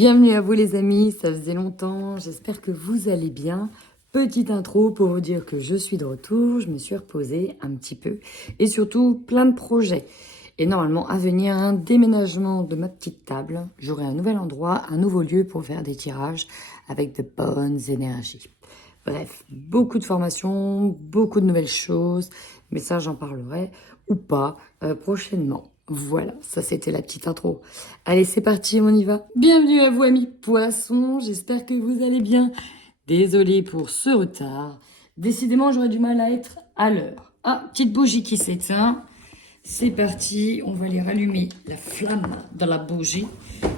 Bienvenue à vous les amis, ça faisait longtemps, j'espère que vous allez bien. Petite intro pour vous dire que je suis de retour, je me suis reposée un petit peu et surtout plein de projets. Et normalement à venir un déménagement de ma petite table, j'aurai un nouvel endroit, un nouveau lieu pour faire des tirages avec de bonnes énergies. Bref, beaucoup de formations, beaucoup de nouvelles choses, mais ça j'en parlerai ou pas prochainement. Voilà, ça c'était la petite intro. Allez, c'est parti, on y va. Bienvenue à vous amis poissons, j'espère que vous allez bien. Désolée pour ce retard. Décidément, j'aurais du mal à être à l'heure. Ah, petite bougie qui s'éteint. C'est parti, on va aller rallumer la flamme dans la bougie.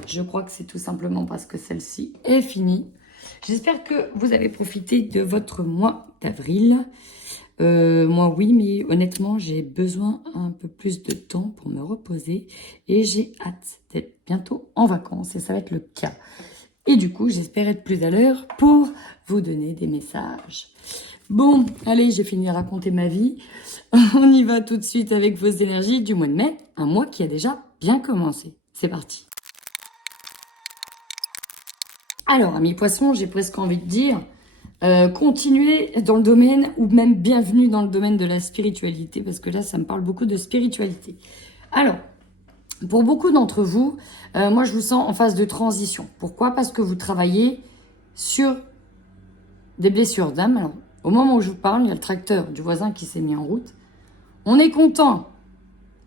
Je crois que c'est tout simplement parce que celle-ci est finie. J'espère que vous avez profité de votre mois d'avril. Moi, oui, mais honnêtement, j'ai besoin un peu plus de temps pour me reposer et j'ai hâte d'être bientôt en vacances et ça va être le cas. Et du coup, j'espère être plus à l'heure pour vous donner des messages. Bon, allez, j'ai fini de raconter ma vie. On y va tout de suite avec vos énergies du mois de mai, un mois qui a déjà bien commencé. C'est parti. Alors, amis poissons, j'ai presque envie de dire, continuez dans le domaine ou même bienvenue dans le domaine de la spiritualité parce que là, ça me parle beaucoup de spiritualité. Alors, pour beaucoup d'entre vous, moi, je vous sens en phase de transition. Pourquoi? Parce que vous travaillez sur des blessures d'âme. Alors, au moment où je vous parle, il y a le tracteur du voisin qui s'est mis en route. On est content.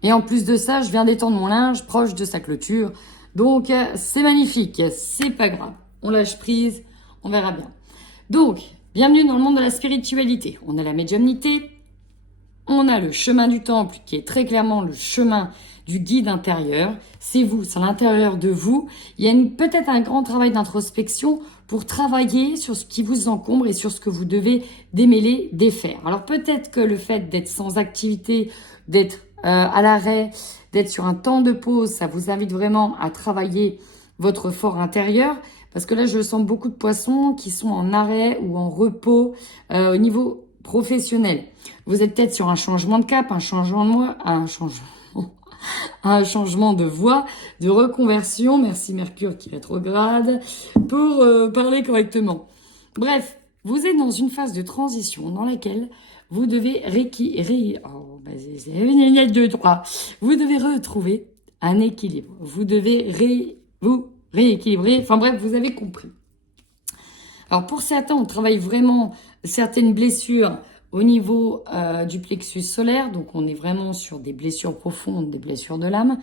Et en plus de ça, je viens d'étendre mon linge proche de sa clôture. Donc, c'est magnifique. C'est pas grave. On lâche prise. On verra bien. Donc, bienvenue dans le monde de la spiritualité. On a la médiumnité. On a le chemin du temple qui est très clairement le chemin du guide intérieur. C'est vous, c'est à l'intérieur de vous. Il y a peut-être un grand travail d'introspection pour travailler sur ce qui vous encombre et sur ce que vous devez démêler, défaire. Alors peut-être que le fait d'être sans activité, d'être à l'arrêt, d'être sur un temps de pause, ça vous invite vraiment à travailler votre fort intérieur. Parce que là, je sens beaucoup de poissons qui sont en arrêt ou en repos au niveau professionnel. Vous êtes peut-être sur un changement de cap, un changement de voie, de reconversion. Merci Mercure qui rétrograde pour parler correctement. Bref, vous êtes dans une phase de transition dans laquelle vous devez Vous devez retrouver un équilibre. Vous devez vous rééquilibrer. Enfin bref, vous avez compris. Alors pour certains, on travaille vraiment certaines blessures au niveau du plexus solaire. Donc on est vraiment sur des blessures profondes, des blessures de l'âme.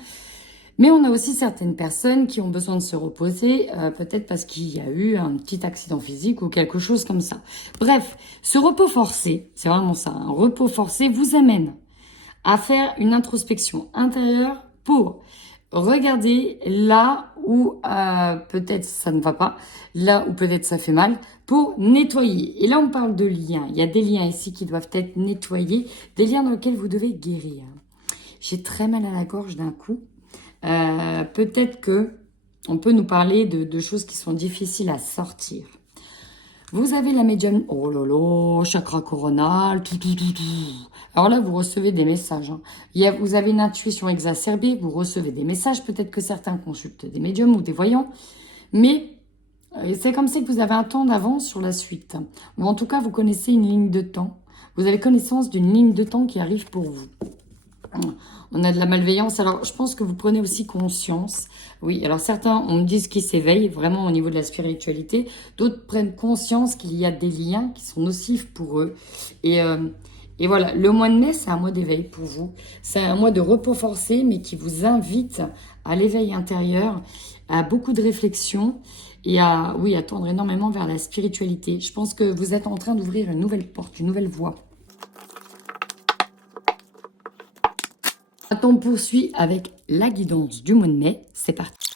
Mais on a aussi certaines personnes qui ont besoin de se reposer, peut-être parce qu'il y a eu un petit accident physique ou quelque chose comme ça. Bref, ce repos forcé, c'est vraiment ça, un repos forcé vous amène à faire une introspection intérieure pour regarder là où peut-être ça ne va pas, là où peut-être ça fait mal, pour nettoyer. Et là, on parle de liens. Il y a des liens ici qui doivent être nettoyés, des liens dans lesquels vous devez guérir. J'ai très mal à la gorge d'un coup. Peut-être que on peut nous parler de choses qui sont difficiles à sortir. Vous avez la médium, oh là là, chakra coronal, tout. Alors là, vous recevez des messages. Vous avez une intuition exacerbée, vous recevez des messages. Peut-être que certains consultent des médiums ou des voyants. Mais c'est comme si vous avez un temps d'avance sur la suite. Ou en tout cas, vous connaissez une ligne de temps. Vous avez connaissance d'une ligne de temps qui arrive pour vous. On a de la malveillance. Alors, je pense que vous prenez aussi conscience. Oui, alors certains, on me dit qu'ils s'éveillent vraiment au niveau de la spiritualité. D'autres prennent conscience qu'il y a des liens qui sont nocifs pour eux. Et voilà, le mois de mai, c'est un mois d'éveil pour vous. C'est un mois de repos forcé, mais qui vous invite à l'éveil intérieur, à beaucoup de réflexion et à tendre énormément vers la spiritualité. Je pense que vous êtes en train d'ouvrir une nouvelle porte, une nouvelle voie. Maintenant, on poursuit avec la guidance du mois de mai. C'est parti.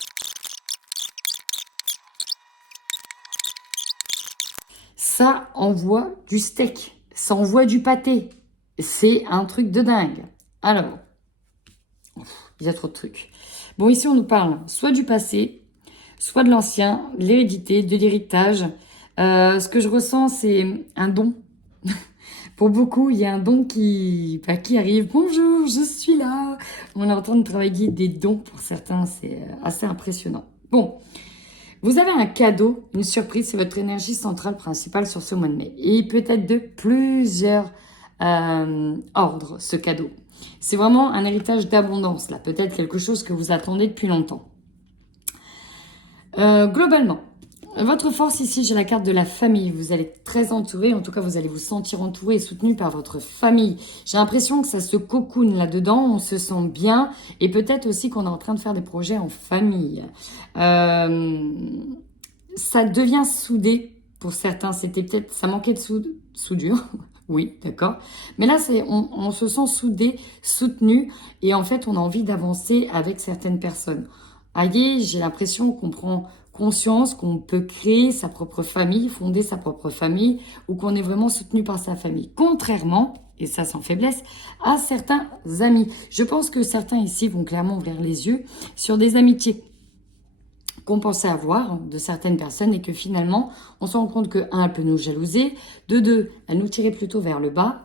Ça envoie du steak. Ça envoie du pâté. C'est un truc de dingue. Alors, il y a trop de trucs. Bon, ici, on nous parle soit du passé, soit de l'ancien, de l'hérédité, de l'héritage. Ce que je ressens, c'est un don. Pour beaucoup, il y a un don qui arrive. Bonjour, je suis là. On est en train de travailler des dons pour certains. C'est assez impressionnant. Bon, Vous avez un cadeau, une surprise, c'est votre énergie centrale principale sur ce mois de mai. Et il peut être de plusieurs ordres, ce cadeau. C'est vraiment un héritage d'abondance, là. Peut-être quelque chose que vous attendez depuis longtemps. Globalement, votre force ici, j'ai la carte de la famille. Vous allez être très entouré. En tout cas, vous allez vous sentir entouré et soutenu par votre famille. J'ai l'impression que ça se cocoune là-dedans. On se sent bien. Et peut-être aussi qu'on est en train de faire des projets en famille. Ça devient soudé pour certains. C'était peut-être... Ça manquait de soudure. Oui, d'accord. Mais là, on se sent soudé, soutenu. Et en fait, on a envie d'avancer avec certaines personnes. Aïe, j'ai l'impression qu'on prend conscience qu'on peut créer sa propre famille, fonder sa propre famille, ou qu'on est vraiment soutenu par sa famille. Contrairement, et ça sans faiblesse, à certains amis. Je pense que certains ici vont clairement ouvrir les yeux sur des amitiés qu'on pensait avoir de certaines personnes et que finalement, on se rend compte que, un, elle peut nous jalouser, de deux, elle nous tirait plutôt vers le bas,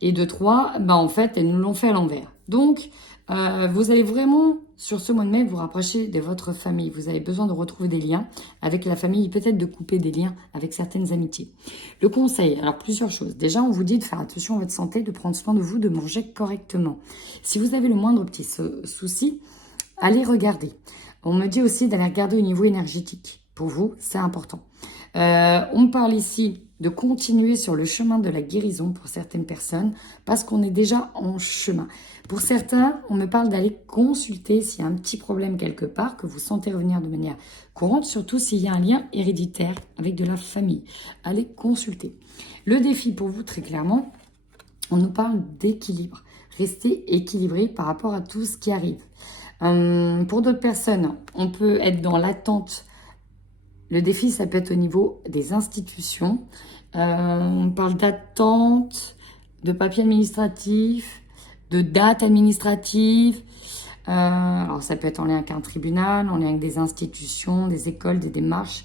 et de trois, en fait, elles nous l'ont fait à l'envers. Donc, vous allez vraiment, sur ce mois de mai, vous rapprocher de votre famille. Vous avez besoin de retrouver des liens avec la famille, peut-être de couper des liens avec certaines amitiés. Le conseil, alors plusieurs choses. Déjà, on vous dit de faire attention à votre santé, de prendre soin de vous, de manger correctement. Si vous avez le moindre petit souci, allez regarder. On me dit aussi d'aller regarder au niveau énergétique. Pour vous, c'est important. On me parle ici de continuer sur le chemin de la guérison pour certaines personnes parce qu'on est déjà en chemin. Pour certains, on me parle d'aller consulter s'il y a un petit problème quelque part que vous sentez revenir de manière courante, surtout s'il y a un lien héréditaire avec de la famille. Allez consulter. Le défi pour vous, très clairement, on nous parle d'équilibre. Restez équilibré par rapport à tout ce qui arrive. Pour d'autres personnes, on peut être dans l'attente. Le défi, ça peut être au niveau des institutions. On parle d'attente, de papier administratif, de date administrative. Alors, ça peut être en lien avec un tribunal, en lien avec des institutions, des écoles, des démarches,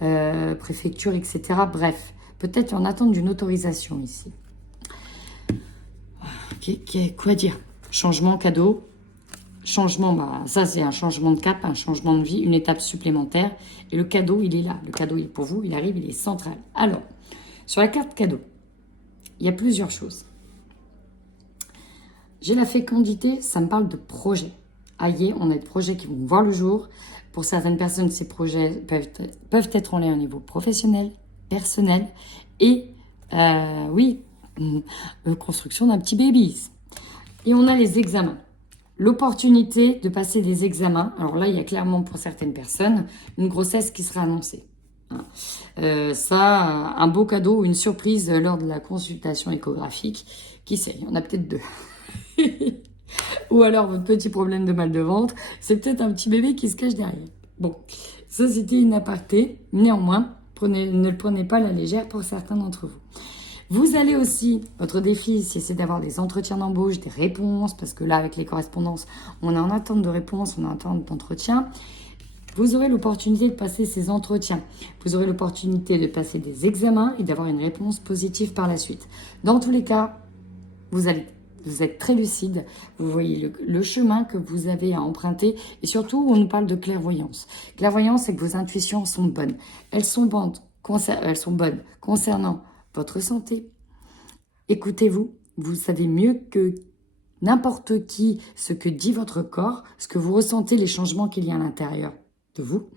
préfectures, etc. Bref, peut-être en attente d'une autorisation ici. Quoi dire? Changement, cadeau. Changement, ça c'est un changement de cap, un changement de vie, une étape supplémentaire. Et le cadeau, il est là. Le cadeau, il est pour vous, il arrive, il est central. Alors, sur la carte cadeau, il y a plusieurs choses. J'ai la fécondité, ça me parle de projets. Aïe, on a des projets qui vont voir le jour. Pour certaines personnes, ces projets peuvent être en lien au niveau professionnel, personnel et, construction d'un petit baby. Et on a les examens. L'opportunité de passer des examens. Alors là, il y a clairement pour certaines personnes une grossesse qui sera annoncée. Un beau cadeau ou une surprise lors de la consultation échographique. Qui sait, il y en a peut-être deux. Ou alors votre petit problème de mal de ventre, c'est peut-être un petit bébé qui se cache derrière. Bon, ça c'était une aparté. Néanmoins, ne le prenez pas à la légère pour certains d'entre vous. Vous allez aussi, votre défi, c'est d'avoir des entretiens d'embauche, des réponses, parce que là, avec les correspondances, on est en attente de réponses, on est en attente d'entretien. Vous aurez l'opportunité de passer ces entretiens. Vous aurez l'opportunité de passer des examens et d'avoir une réponse positive par la suite. Dans tous les cas, vous êtes très lucide. Vous voyez le chemin que vous avez à emprunter. Et surtout, on nous parle de clairvoyance. Clairvoyance, c'est que vos intuitions sont bonnes. Elles sont bonnes concernant votre santé. Écoutez-vous, vous savez mieux que n'importe qui ce que dit votre corps, ce que vous ressentez, les changements qu'il y a à l'intérieur de vous.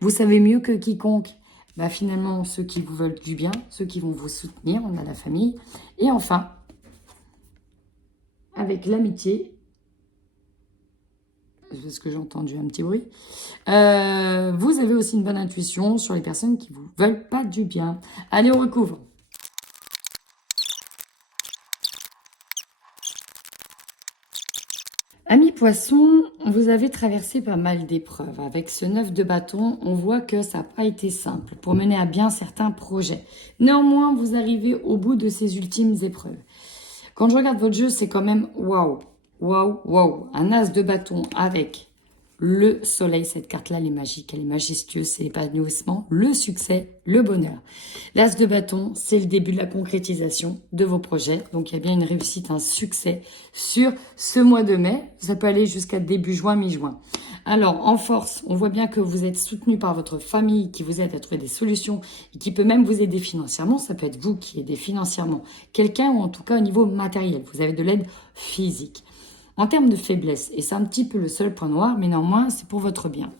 Vous savez mieux que quiconque, finalement, ceux qui vous veulent du bien, ceux qui vont vous soutenir, on a la famille. Et enfin, avec l'amitié, parce que j'ai entendu un petit bruit, vous avez aussi une bonne intuition sur les personnes qui vous veulent pas du bien. Allez, on recouvre. Amis poissons, vous avez traversé pas mal d'épreuves. Avec ce 9 de bâton, on voit que ça n'a pas été simple pour mener à bien certains projets. Néanmoins, vous arrivez au bout de ces ultimes épreuves. Quand je regarde votre jeu, c'est quand même waouh, waouh, waouh. Un as de bâton avec le soleil. Cette carte-là, elle est magique, elle est majestueuse, c'est l'épanouissement, le succès, le bonheur. L'as de bâton, c'est le début de la concrétisation de vos projets. Donc, il y a bien une réussite, un succès sur ce mois de mai. Ça peut aller jusqu'à début juin, mi-juin. Alors, en force, on voit bien que vous êtes soutenu par votre famille qui vous aide à trouver des solutions et qui peut même vous aider financièrement. Ça peut être vous qui aidez financièrement quelqu'un ou en tout cas au niveau matériel. Vous avez de l'aide physique. En termes de faiblesse, et c'est un petit peu le seul point noir, mais néanmoins, c'est pour votre bien.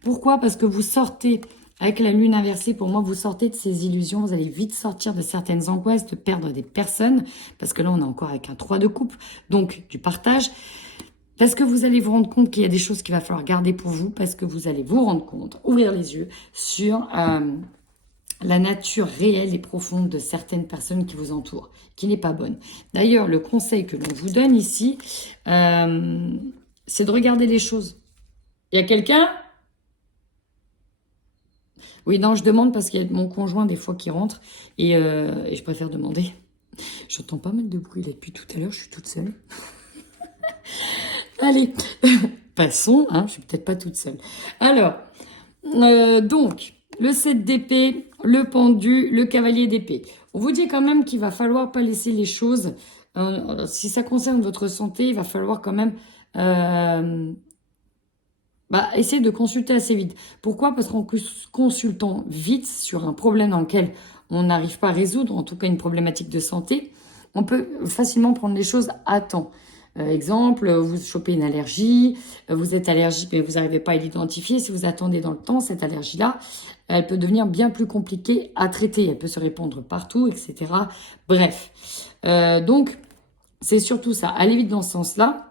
Pourquoi? Parce que vous sortez, avec la lune inversée, pour moi, vous sortez de ces illusions, vous allez vite sortir de certaines angoisses, de perdre des personnes, parce que là, on est encore avec un 3 de coupe, donc du partage. Parce que vous allez vous rendre compte qu'il y a des choses qu'il va falloir garder pour vous, parce que vous allez vous rendre compte, ouvrir les yeux sur la nature réelle et profonde de certaines personnes qui vous entourent, qui n'est pas bonne. D'ailleurs, le conseil que l'on vous donne ici, c'est de regarder les choses. Il y a quelqu'un? Oui, non, je demande parce qu'il y a mon conjoint des fois qui rentre et je préfère demander. J'entends pas mal de bruit là depuis tout à l'heure, je suis toute seule. Allez, passons, hein, je suis peut-être pas toute seule. Alors, donc, le 7 d'épée, le pendu, le cavalier d'épée. On vous dit quand même qu'il va falloir pas laisser les choses, si ça concerne votre santé, il va falloir quand même essayer de consulter assez vite. Pourquoi? Parce qu'en consultant vite sur un problème dans lequel on n'arrive pas à résoudre, en tout cas une problématique de santé, on peut facilement prendre les choses à temps. Exemple, vous chopez une allergie, vous êtes allergique mais vous n'arrivez pas à l'identifier. Si vous attendez dans le temps, cette allergie-là, elle peut devenir bien plus compliquée à traiter. Elle peut se répandre partout, etc. Bref, donc c'est surtout ça. Allez vite dans ce sens-là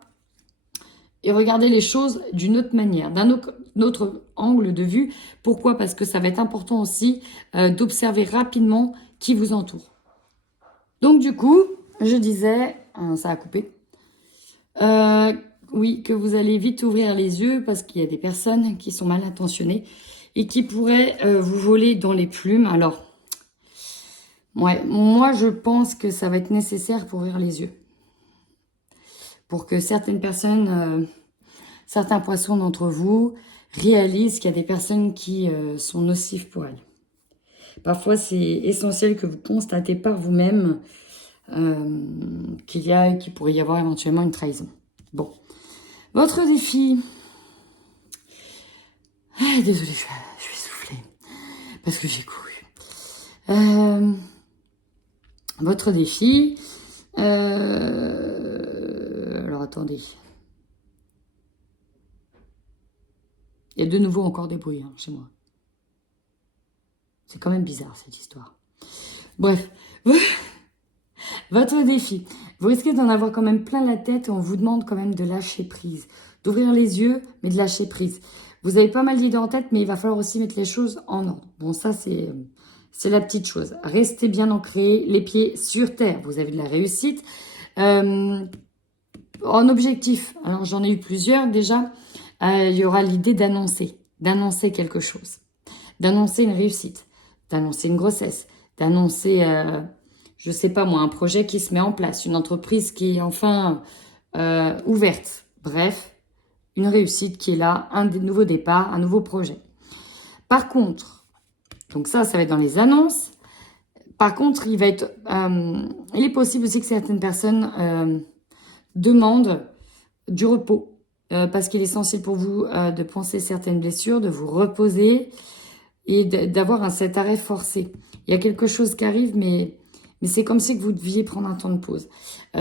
et regardez les choses d'une autre manière, d'un autre angle de vue. Pourquoi? Parce que ça va être important aussi d'observer rapidement qui vous entoure. Donc du coup, je disais, ça a coupé. Oui, que vous allez vite ouvrir les yeux parce qu'il y a des personnes qui sont mal intentionnées et qui pourraient vous voler dans les plumes. Alors, ouais, moi je pense que ça va être nécessaire pour ouvrir les yeux. Pour que certaines personnes, certains poissons d'entre vous réalisent qu'il y a des personnes qui sont nocives pour elles. Parfois, c'est essentiel que vous constatez par vous-même qu'il pourrait y avoir éventuellement une trahison. Bon. Votre défi. Désolée, je suis soufflée. Parce que j'ai couru. Votre défi. Alors, attendez. Il y a de nouveau encore des bruits chez moi. C'est quand même bizarre, cette histoire. Bref. Votre défi. Vous risquez d'en avoir quand même plein la tête et on vous demande quand même de lâcher prise. D'ouvrir les yeux, mais de lâcher prise. Vous avez pas mal d'idées en tête, mais il va falloir aussi mettre les choses en ordre. Bon, ça, c'est la petite chose. Restez bien ancrés, les pieds sur terre. Vous avez de la réussite. En objectif, alors j'en ai eu plusieurs déjà. Il y aura l'idée d'annoncer quelque chose. D'annoncer une réussite. D'annoncer une grossesse. D'annoncer... je sais pas moi, un projet qui se met en place, une entreprise qui est enfin ouverte. Bref, une réussite qui est là, un nouveau départ, un nouveau projet. Par contre, donc ça va être dans les annonces. Par contre, il est possible aussi que certaines personnes demandent du repos parce qu'il est essentiel pour vous de penser certaines blessures, de vous reposer et d'avoir cet arrêt forcé. Il y a quelque chose qui arrive, mais c'est comme si que vous deviez prendre un temps de pause.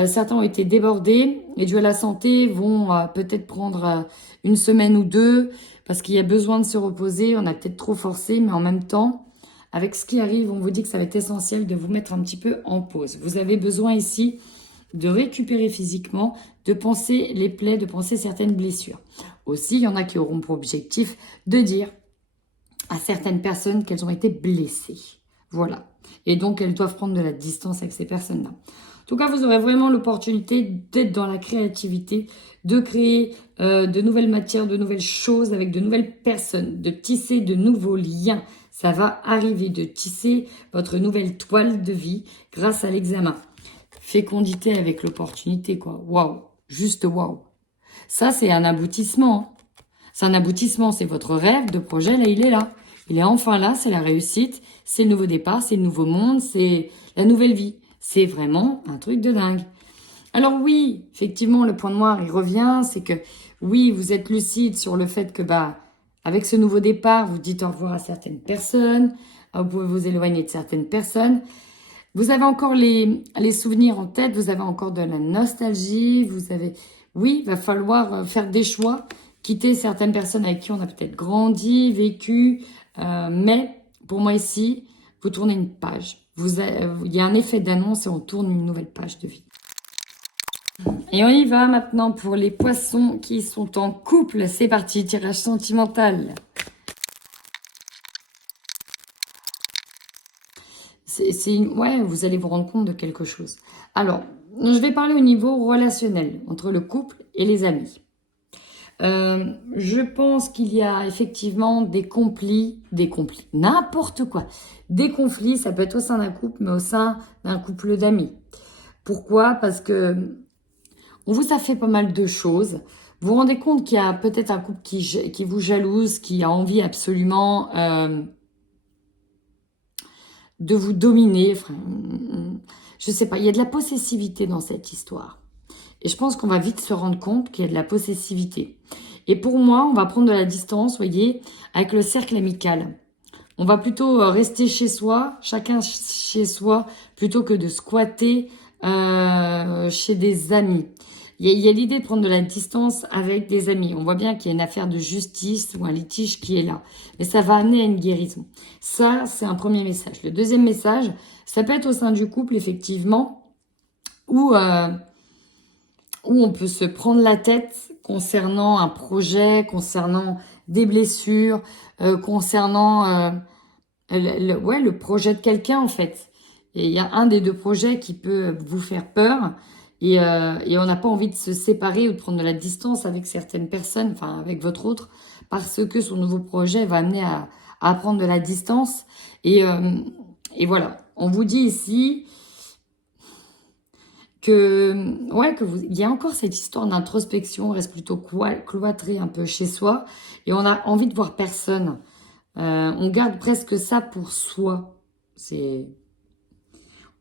Certains ont été débordés et dû à la santé vont peut-être prendre une semaine ou deux parce qu'il y a besoin de se reposer. On a peut-être trop forcé, mais en même temps, avec ce qui arrive, on vous dit que ça va être essentiel de vous mettre un petit peu en pause. Vous avez besoin ici de récupérer physiquement, de penser les plaies, de penser certaines blessures. Aussi, il y en a qui auront pour objectif de dire à certaines personnes qu'elles ont été blessées. Voilà. Et donc, elles doivent prendre de la distance avec ces personnes-là. En tout cas, vous aurez vraiment l'opportunité d'être dans la créativité, de créer de nouvelles matières, de nouvelles choses avec de nouvelles personnes, de tisser de nouveaux liens. Ça va arriver, de tisser votre nouvelle toile de vie grâce à l'examen. Fécondité avec l'opportunité, quoi. Waouh, juste waouh. Ça, c'est un aboutissement. C'est un aboutissement, c'est votre rêve de projet, là, il est là. Il est enfin là, c'est la réussite, c'est le nouveau départ, c'est le nouveau monde, c'est la nouvelle vie. C'est vraiment un truc de dingue. Alors oui, effectivement, le point noir, il revient, c'est que oui, vous êtes lucide sur le fait que, avec ce nouveau départ, vous dites au revoir à certaines personnes, vous pouvez vous éloigner de certaines personnes. Vous avez encore les souvenirs en tête, vous avez encore de la nostalgie, oui, il va falloir faire des choix, quitter certaines personnes avec qui on a peut-être grandi, vécu, mais pour moi ici, vous tournez une page. Il y a un effet d'annonce et on tourne une nouvelle page de vie. Et on y va maintenant pour les poissons qui sont en couple. C'est parti, tirage sentimental. Ouais, vous allez vous rendre compte de quelque chose. Alors, je vais parler au niveau relationnel, entre le couple et les amis. Je pense qu'il y a effectivement des conflits, n'importe quoi. Des conflits, ça peut être au sein d'un couple, mais au sein d'un couple d'amis. Pourquoi? Parce que on vous a fait pas mal de choses. Vous vous rendez compte qu'il y a peut-être un couple qui vous jalouse, qui a envie absolument de vous dominer. Enfin, je sais pas, il y a de la possessivité dans cette histoire. Et je pense qu'on va vite se rendre compte qu'il y a de la possessivité. Et pour moi, on va prendre de la distance, voyez, avec le cercle amical. On va plutôt rester chez soi, chacun chez soi, plutôt que de squatter chez des amis. Il y a l'idée de prendre de la distance avec des amis. On voit bien qu'il y a une affaire de justice ou un litige qui est là. Mais ça va amener à une guérison. Ça, c'est un premier message. Le deuxième message, ça peut être au sein du couple, effectivement, où on peut se prendre la tête concernant un projet, concernant des blessures, concernant le projet de quelqu'un, en fait. Et il y a un des deux projets qui peut vous faire peur. Et on n'a pas envie de se séparer ou de prendre de la distance avec certaines personnes, enfin avec votre autre, parce que son nouveau projet va amener à prendre de la distance. Et voilà, on vous dit ici il y a encore cette histoire d'introspection, on reste plutôt cloîtré un peu chez soi, et on a envie de voir personne. On garde presque ça pour soi.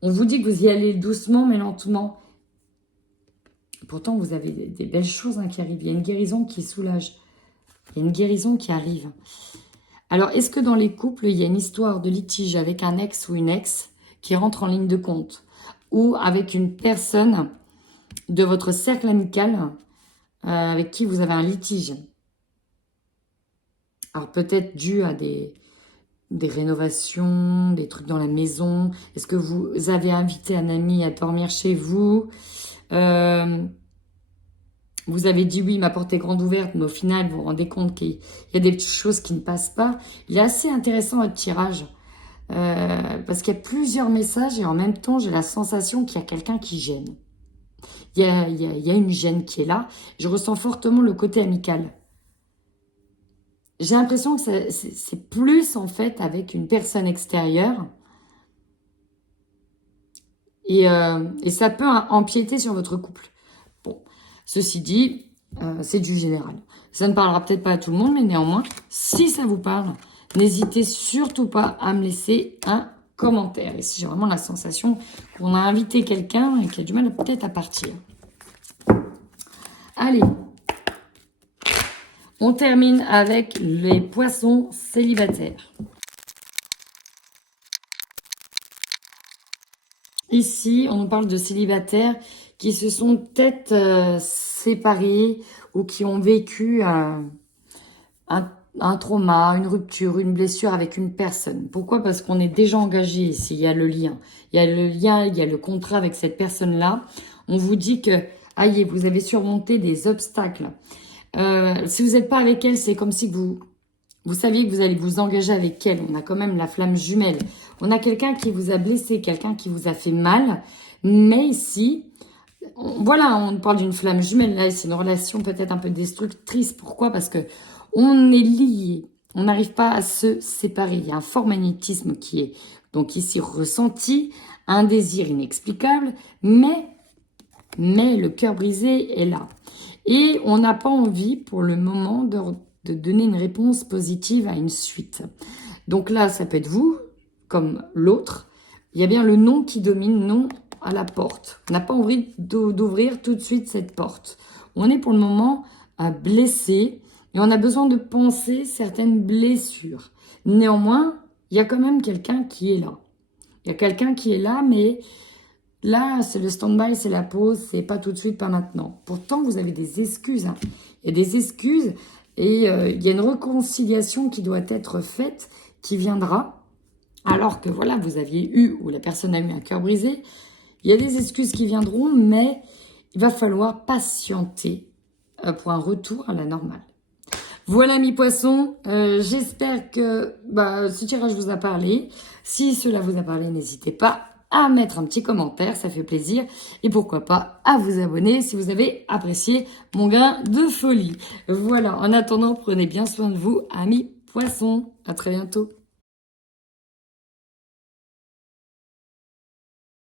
On vous dit que vous y allez doucement mais lentement. Pourtant, vous avez des belles choses qui arrivent. Il y a une guérison qui soulage. Il y a une guérison qui arrive. Alors, est-ce que dans les couples, il y a une histoire de litige avec un ex ou une ex qui rentre en ligne de compte? Ou avec une personne de votre cercle amical avec qui vous avez un litige? Alors, peut-être dû à des rénovations, des trucs dans la maison. Est-ce que vous avez invité un ami à dormir chez vous? Vous avez dit oui, ma porte est grande ouverte, mais au final, vous vous rendez compte qu'il y a des petites choses qui ne passent pas. Il est assez intéressant votre tirage, parce qu'il y a plusieurs messages et en même temps, j'ai la sensation qu'il y a quelqu'un qui gêne. Il y a une gêne qui est là. Je ressens fortement le côté amical. J'ai l'impression que c'est plus en fait avec une personne extérieure. Et ça peut empiéter sur votre couple. Bon, ceci dit, c'est du général. Ça ne parlera peut-être pas à tout le monde, mais néanmoins, si ça vous parle, n'hésitez surtout pas à me laisser un commentaire. Et si j'ai vraiment la sensation qu'on a invité quelqu'un et qu'il a du mal peut-être à partir. Allez, on termine avec les poissons célibataires. Ici, on nous parle de célibataires qui se sont peut-être séparés ou qui ont vécu un trauma, une rupture, une blessure avec une personne. Pourquoi? Parce qu'on est déjà engagé ici, il y a le lien. Il y a le lien, il y a le contrat avec cette personne-là. On vous dit que, aïe, vous avez surmonté des obstacles. Si vous n'êtes pas avec elle, c'est comme si vous saviez que vous allez vous engager avec elle. On a quand même la flamme jumelle. On a quelqu'un qui vous a blessé, quelqu'un qui vous a fait mal. Mais ici, voilà, on parle d'une flamme jumelle. Là, c'est une relation peut-être un peu destructrice. Pourquoi? Parce que on est liés. On n'arrive pas à se séparer. Il y a un fort magnétisme qui est donc ici ressenti, un désir inexplicable, mais le cœur brisé est là. Et on n'a pas envie pour le moment de donner une réponse positive à une suite. Donc là, ça peut être vous, comme l'autre. Il y a bien le non qui domine, non à la porte. On n'a pas envie d'ouvrir tout de suite cette porte. On est pour le moment blessé et on a besoin de penser certaines blessures. Néanmoins, il y a quand même quelqu'un qui est là. Il y a quelqu'un qui est là, mais là, c'est le stand-by, c'est la pause, c'est pas tout de suite, pas maintenant. Pourtant, vous avez des excuses. Hein. Il y a des excuses et il y a une réconciliation qui doit être faite, qui viendra. Alors que voilà, vous aviez eu, ou la personne a eu un cœur brisé, il y a des excuses qui viendront, mais il va falloir patienter pour un retour à la normale. Voilà mes poissons, j'espère que ce tirage vous a parlé. Si cela vous a parlé, n'hésitez pas à mettre un petit commentaire, ça fait plaisir. Et pourquoi pas à vous abonner si vous avez apprécié mon grain de folie. Voilà, en attendant, prenez bien soin de vous, amis poissons. À très bientôt.